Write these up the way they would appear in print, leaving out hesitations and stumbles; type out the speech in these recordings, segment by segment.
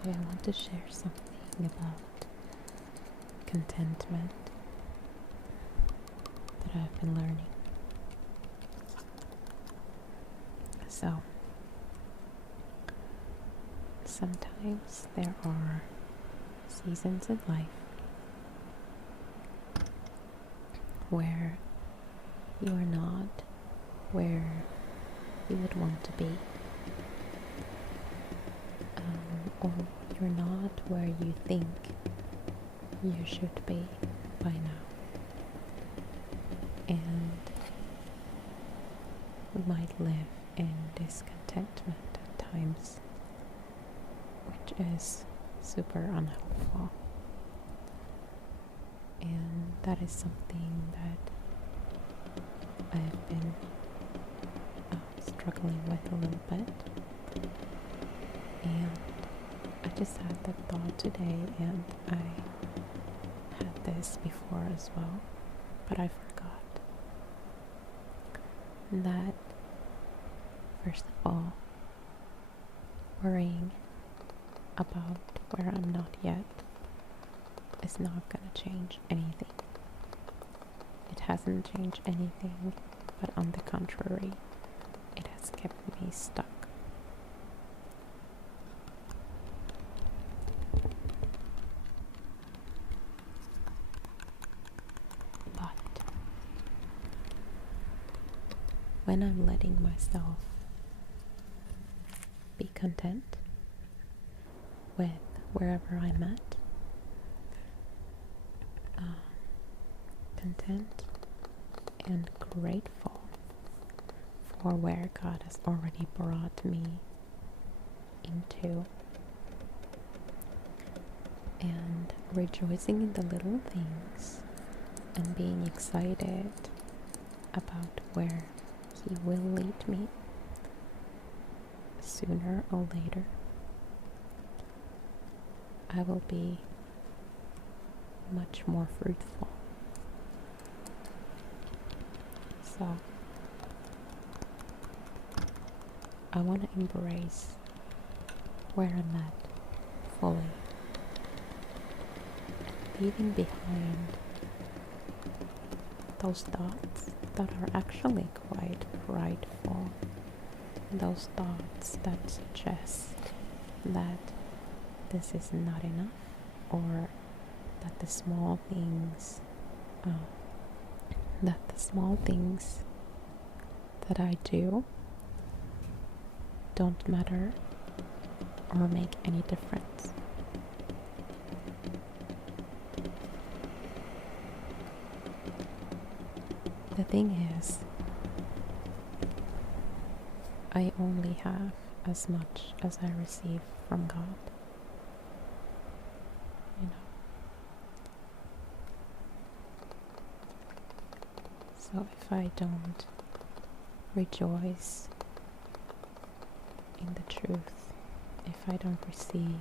Okay, I want to share something about contentment that I've been learning. So, sometimes there are seasons in life where you are not where you would want to be, or you're not where you think you should be by now. And we might live in discontentment at times, which is super unhelpful. And that is something that I've been struggling with a little bit. And I just had that thought today, and I had this before as well, but I forgot that, first of all, worrying about where I'm not yet is not going to change anything. It hasn't changed anything, but on the contrary, it has kept me stuck. But when I'm letting myself be content with wherever I'm at, content and grateful for where God has already brought me into, and rejoicing in the little things and being excited about where He will lead me sooner or later, I will be much more fruitful. So I want to embrace where I'm at fully, leaving behind those thoughts that are actually quite prideful, those thoughts that suggest that this is not enough, or that the small things that I do don't matter or make any difference. The thing is, I only have as much as I receive from God. So if I don't rejoice in the truth, if I don't receive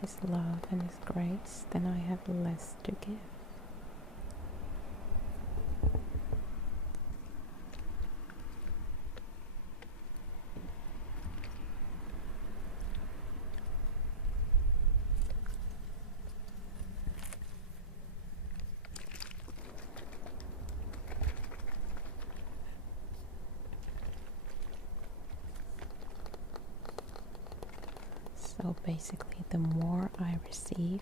His love and His grace, then I have less to give. So basically, the more I receive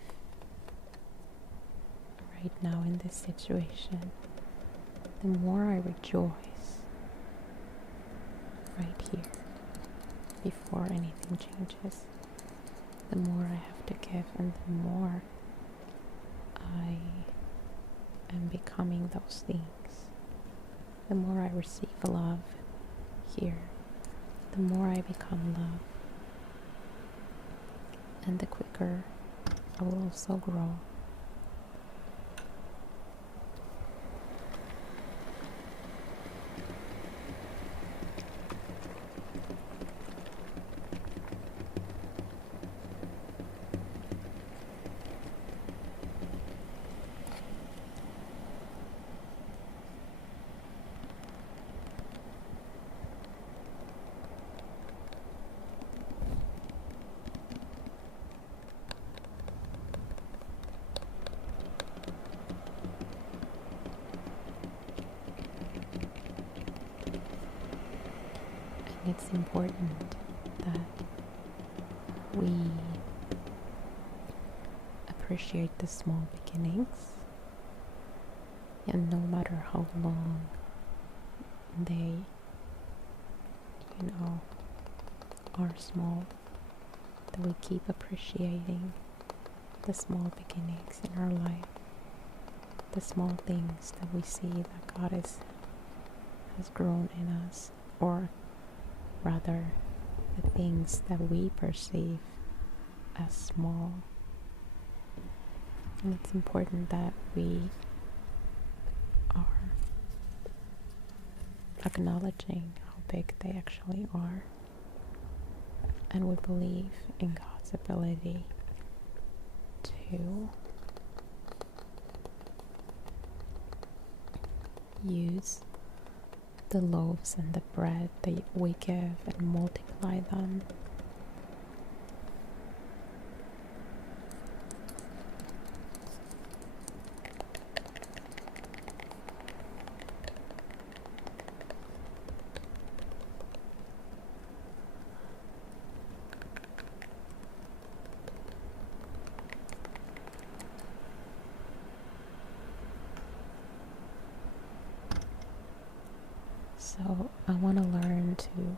right now in this situation, the more I rejoice right here before anything changes. The more I have to give, and the more I am becoming those things. The more I receive love here, the more I become love. And the quicker I will also grow. And it's important that we appreciate the small beginnings, and no matter how long they, are small, that we keep appreciating the small beginnings in our life, the small things that we see that God has grown in us, or rather the things that we perceive as small. And it's important that we are acknowledging how big they actually are, and we believe in God's ability to use the loaves and the bread that we give and multiply them. So I want to learn to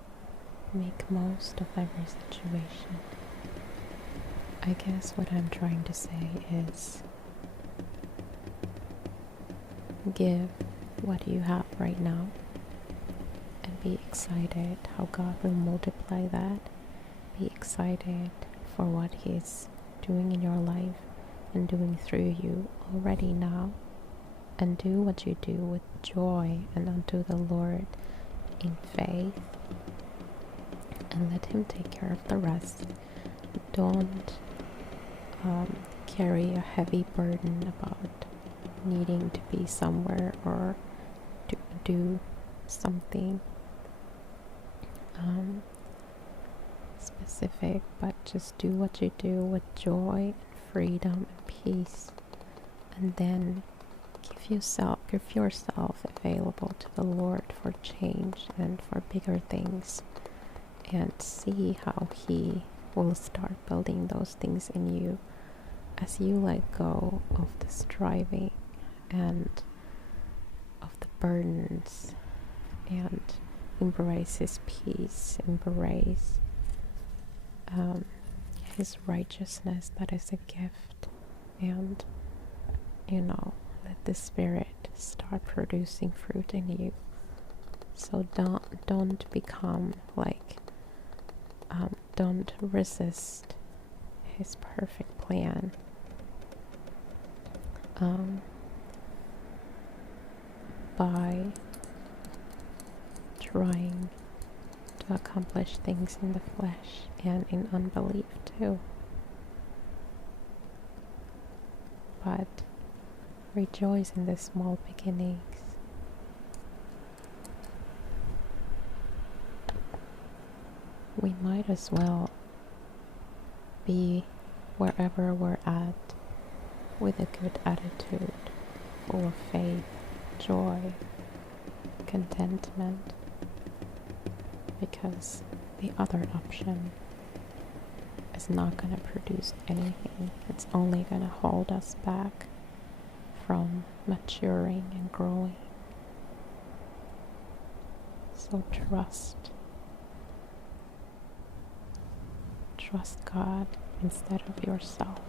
make most of every situation. I guess what I'm trying to say is give what you have right now and be excited how God will multiply that. Be excited for what He's doing in your life and doing through you already now. And do what you do with joy and unto the Lord in faith, and let Him take care of the rest. Don't carry a heavy burden about needing to be somewhere or to do something specific, but just do what you do with joy and freedom and peace, and then give yourself available to the Lord for change and for bigger things, and see how He will start building those things in you as you let go of the striving and of the burdens, and embrace His peace, embrace His righteousness that is a gift, and let the Spirit start producing fruit in you. So don't become like, don't resist His perfect plan. By trying to accomplish things in the flesh and in unbelief too. But rejoice in the small beginnings. We might as well be wherever we're at with a good attitude, full of faith, joy, contentment, because the other option is not going to produce anything. It's only going to hold us back from maturing and growing. So trust God instead of yourself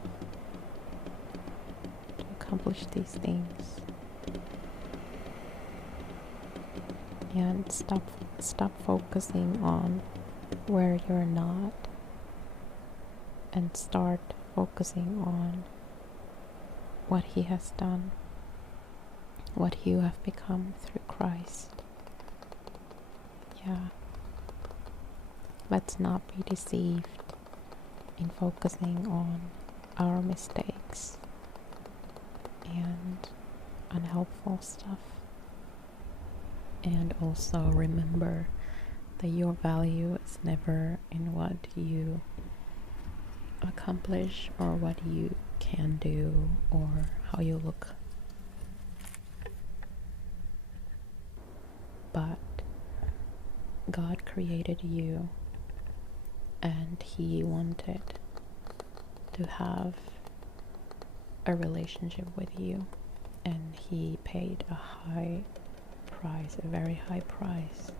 to accomplish these things, and stop focusing on where you're not, and start focusing on what He has done, what you have become through Christ. Yeah. Let's not be deceived in focusing on our mistakes and unhelpful stuff. And also remember that your value is never in what you accomplish or what you can do or how you look, but God created you and He wanted to have a relationship with you, and He paid a high price, a very high price,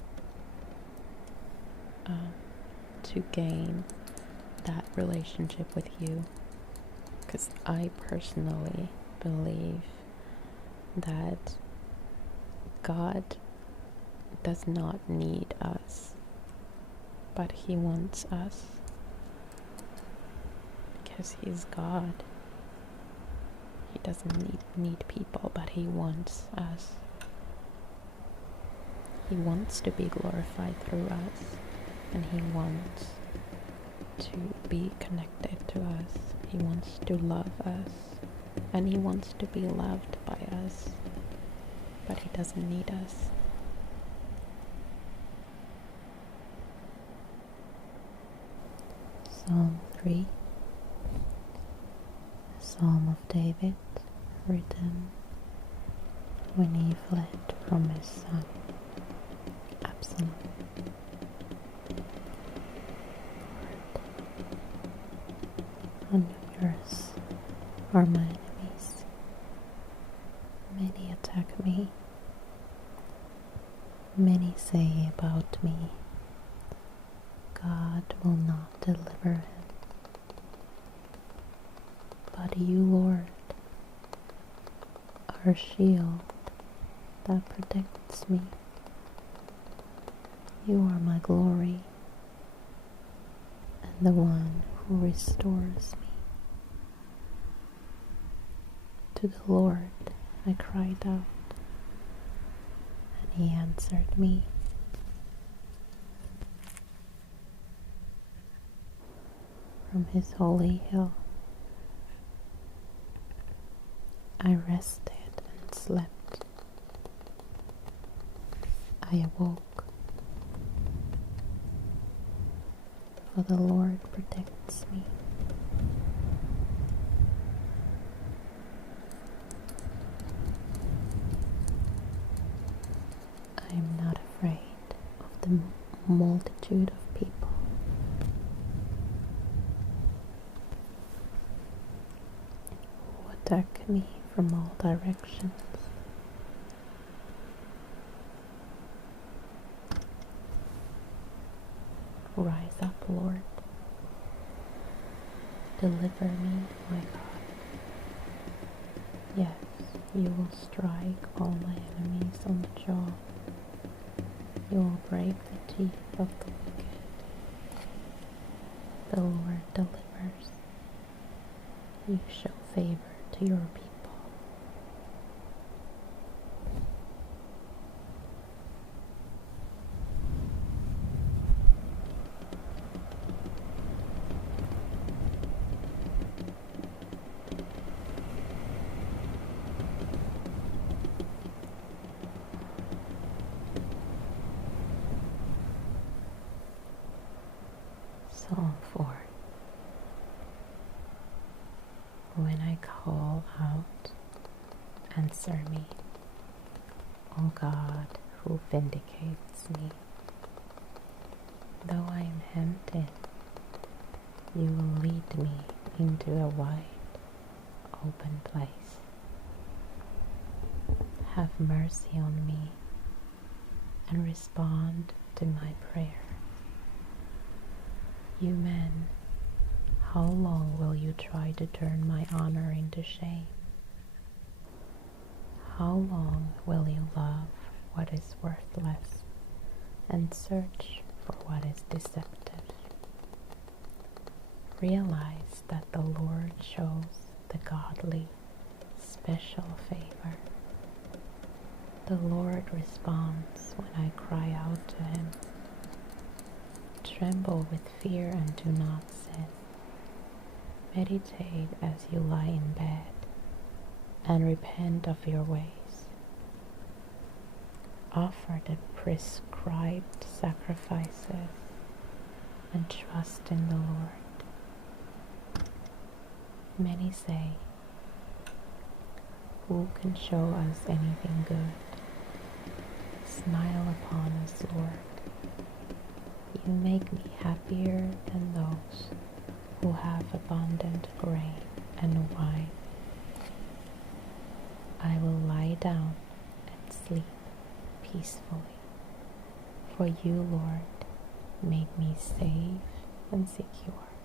to gain that relationship with you. Because I personally believe that God does not need us, but He wants us, because He's God. He doesn't need people, but He wants us. He wants to be glorified through us, and He wants to be connected to us. He wants to love us, and He wants to be loved by us, but He doesn't need us. Psalm 3, a Psalm of David, written when he fled from his son Absalom. Numerous are my enemies. Many attack me. Many say about me, God will not deliver him. But you, Lord, are a shield that protects me. You are my glory and the one who restores me. To the Lord I cried out, and He answered me. From His holy hill I rested and slept. I awoke, for the Lord protects me. I am not afraid of the multitude of people who attack me from all directions. Rise up, Lord. Deliver me, my God. Yes, you will strike all my enemies on the jaw. You will break the teeth of the wicked. The Lord delivers. You show favor to your people. Psalm 4. When I call out, answer me, O God, who vindicates me. Though I am hemmed in, you will lead me into a wide, open place. Have mercy on me and respond to my prayer. You men, how long will you try to turn my honor into shame? How long will you love what is worthless and search for what is deceptive? Realize that the Lord shows the godly special favor. The Lord responds when I cry out to Him. Tremble with fear and do not sin. Meditate as you lie in bed and repent of your ways. Offer the prescribed sacrifices and trust in the Lord. Many say, who can show us anything good? Smile upon us, Lord, Make me happier than those who have abundant grain and wine. I will lie down and sleep peacefully, for you, Lord, make me safe and secure.